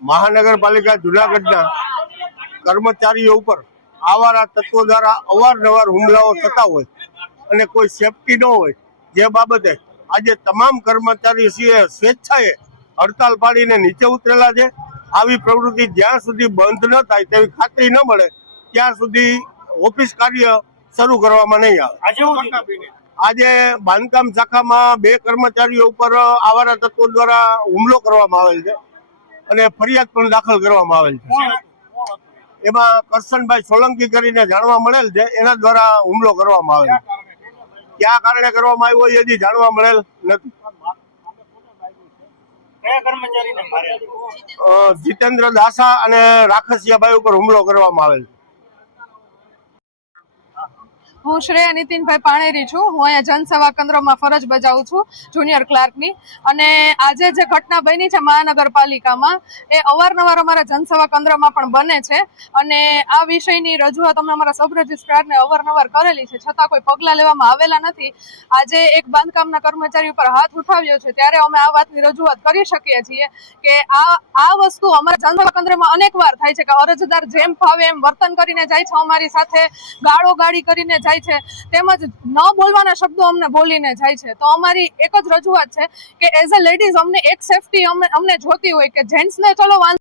મહાનગરપાલિકા જુનાગઢના કર્મચારીઓ ઉપર આવારા તત્વો દ્વારા અવારનવાર હુમલાઓ થતા હોય અને કોઈ સેફટી ન હોય, જે બાબતે આજે તમામ કર્મચારીઓ સ્વેચ્છાએ હડતાલ પાડીને નીચે ઉતરેલા છે। આવી પ્રવૃત્તિ જ્યાં સુધી બંધ ન થાય તેવી ખાતરી ન મળે ત્યાં સુધી ઓફિસ કાર્ય શરૂ કરવામાં નહીં આવે। આજે બાંધકામ શાખામાં 2 કર્મચારીઓ ઉપર આવારા તત્વો દ્વારા હુમલો કરવામાં આવેલ છે અને ફરિયાદ પણ દાખલ કરવામાં આવેલ છે। એમાં કરશનભાઈ સોલંકી કરીને જાણવા મળેલ છે, એના દ્વારા હુમલો કરવામાં આવેલ। ક્યાં કારણે કરવામાં આવ્યો એ હજી જાણવા મળેલ નથી। જીતેન્દ્ર દાસા અને રાખસિયાભાઈ ઉપર હુમલો કરવામાં આવેલ। હું શ્રેયા નીતિનભાઈ પાણેરી છું। હું અહીંયા જનસેવા કેન્દ્રમાં ફરજ બજાવું છું, જુનિયર ક્લાર્કની। અને આજે જે ઘટના બની છે મહાનગરપાલિકામાં, એ અવારનવાર અમારા જનસેવા કેન્દ્રમાં પણ બને છે અને આ વિષયની રજૂઆત અમે અમારા સબ રજિસ્ટ્રારને અવારનવાર કરેલી છે, છતાં કોઈ પગલાં લેવામાં આવેલા નથી। આજે એક બાંધકામના કર્મચારી ઉપર હાથ ઉઠાવ્યો છે ત્યારે અમે આ વાતની રજૂઆત કરી શકીએ છીએ કે આ વસ્તુ અમારા જનસેવા કેન્દ્રમાં અનેક વાર થાય છે કે અરજદાર જેમ ફાવે એમ વર્તન કરીને જાય છે, અમારી સાથે ગાળો ગાળી કરીને જાય છે, તેમજ ન બોલવાના શબ્દો અમને બોલીને જાય છે। તો અમારી એક જ રજૂઆત છે કે એઝ અ લેડીઝ અમને એક સેફટી અમને જોતી હોય કે જેન્ટ્સને ચલો